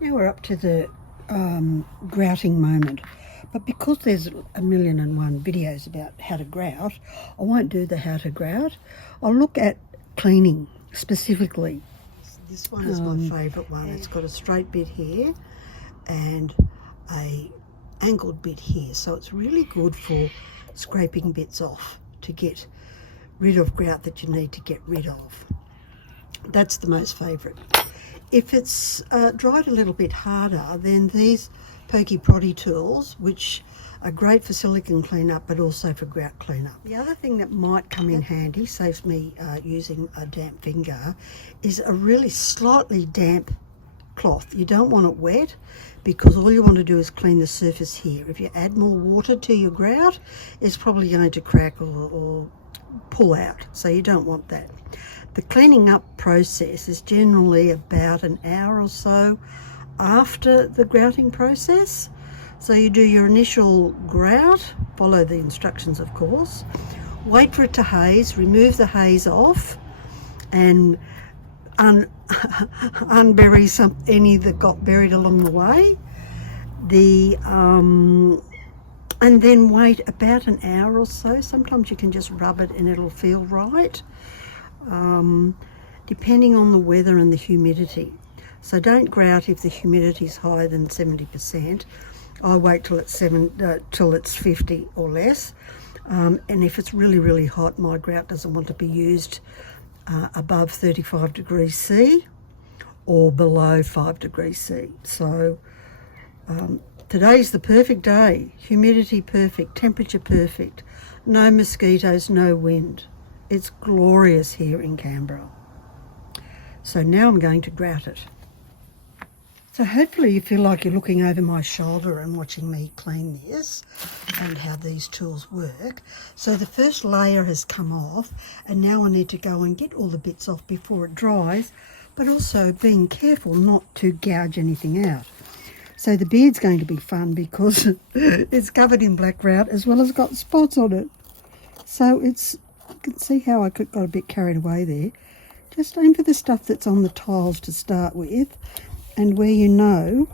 Now we're up to the grouting moment, but because there's 1,000,001 videos about how to grout, I won't do the how to grout. I'll look at cleaning specifically. This one is my favourite one. It's got a straight bit here and a angled bit here, so it's really good for scraping bits off to get rid of grout that you need to get rid of. That's the most favourite. If it's dried a little bit harder, then these pokey proddy tools, which are great for silicone cleanup but also for grout cleanup. The other thing that might come in handy, saves me using a damp finger, is a really slightly damp cloth. You don't want it wet because all you want to do is clean the surface here. If you add more water to your grout, it's probably going to crack or pull out, so you don't want that. The cleaning up process is generally about an hour or so after the grouting process. So you do your initial grout, follow the instructions of course, wait for it to haze, remove the haze off and unbury any that got buried along the way. And then wait about an hour or so. Sometimes you can just rub it and it'll feel right, depending on the weather and the humidity. So don't grout if the humidity is higher than 70%. I wait till it's 50 or less. And if it's really, really hot, my grout doesn't want to be used above 35 degrees C or below 5 degrees C. So today's the perfect day. Humidity perfect, temperature perfect, no mosquitoes, no wind. It's glorious here in Canberra. So now I'm going to grout it. So hopefully you feel like you're looking over my shoulder and watching me clean this and how these tools work. So the first layer has come off and now I need to go and get all the bits off before it dries, but also being careful not to gouge anything out. So the beard's going to be fun because it's covered in black grout as well as got spots on it. So you can see how I got a bit carried away there. Just aim for the stuff that's on the tiles to start with, and where you know,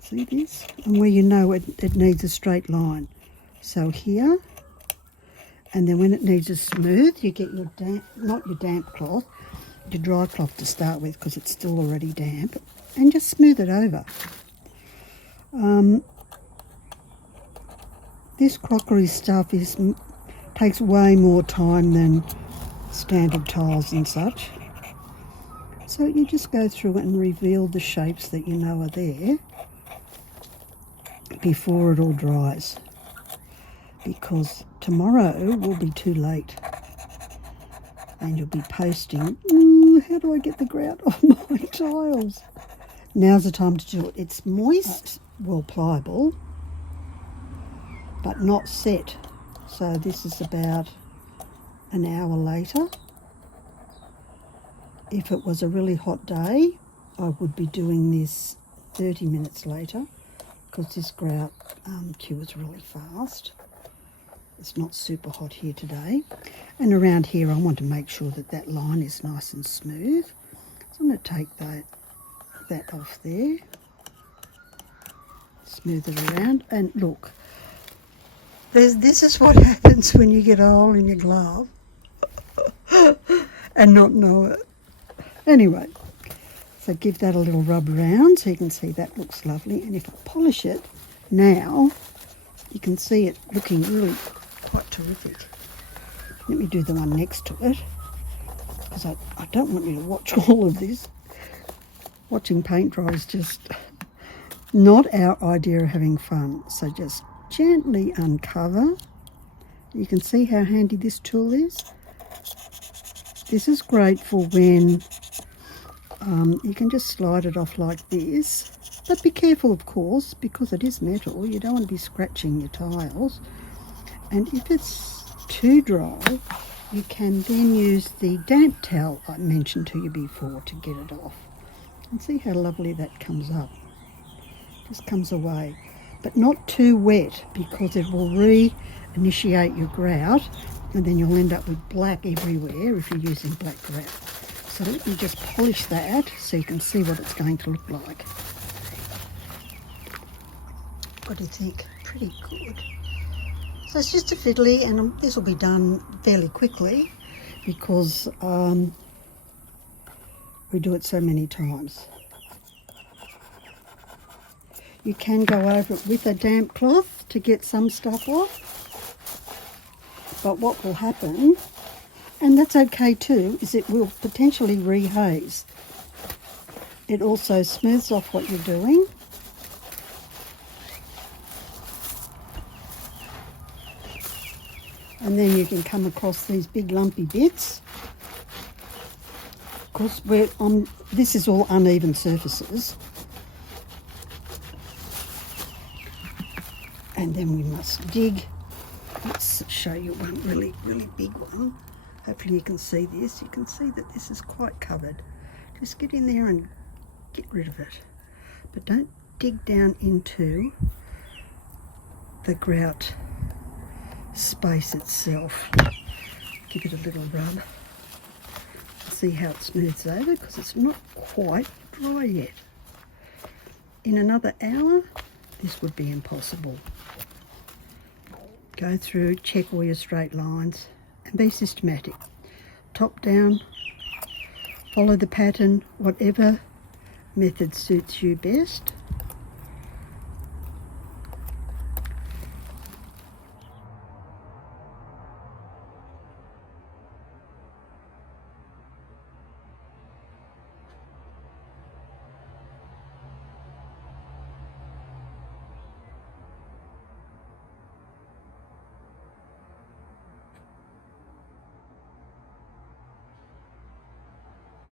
see this? And where you know it needs a straight line. So here, and then when it needs a smooth, you get your not your damp cloth, your dry cloth to start with because it's still already damp, and just smooth it over. This crockery stuff takes way more time than standard tiles and such. So you just go through it and reveal the shapes that you know are there before it all dries, because tomorrow will be too late and you'll be posting, ooh, how do I get the grout off my tiles? Now's the time to do it. It's moist, well pliable, but not set. So this is about an hour later. If it was a really hot day, I would be doing this 30 minutes later because this grout cures really fast. It's not super hot here today. And around here I want to make sure that that line is nice and smooth. So I'm going to take that off there, smooth it around, and look, this is what happens when you get a hole in your glove and not know it. Anyway, so give that a little rub around so you can see that looks lovely. And if I polish it now, you can see it looking really quite terrific. Let me do the one next to it because I don't want you to watch all of this. Watching paint dry is just not our idea of having fun. So just gently uncover. You can see how handy this tool is. This is great for when you can just slide it off like this, but be careful of course because it is metal. You don't want to be scratching your tiles, and if it's too dry you can then use the damp towel I mentioned to you before to get it off. And see how lovely that comes up. Just comes away, but not too wet because it will re-initiate your grout and then you'll end up with black everywhere if you're using black grout. So let me just polish that so you can see what it's going to look like. What do you think? Pretty good. So it's just a fiddly, and this will be done fairly quickly because we do it so many times. You can go over it with a damp cloth to get some stuff off, but what will happen, and that's okay too, is it will potentially rehaze. It also smooths off what you're doing. And then you can come across these big lumpy bits. Of course, this is all uneven surfaces. And then we must dig. Let's show you one really, really big one. Hopefully you can see this. You can see that this is quite covered. Just get in there and get rid of it. But don't dig down into the grout space itself. Give it a little rub. See how it smooths over, because it's not quite dry yet. In another hour, this would be impossible. Go through, check all your straight lines, and be systematic. Top down, follow the pattern, whatever method suits you best.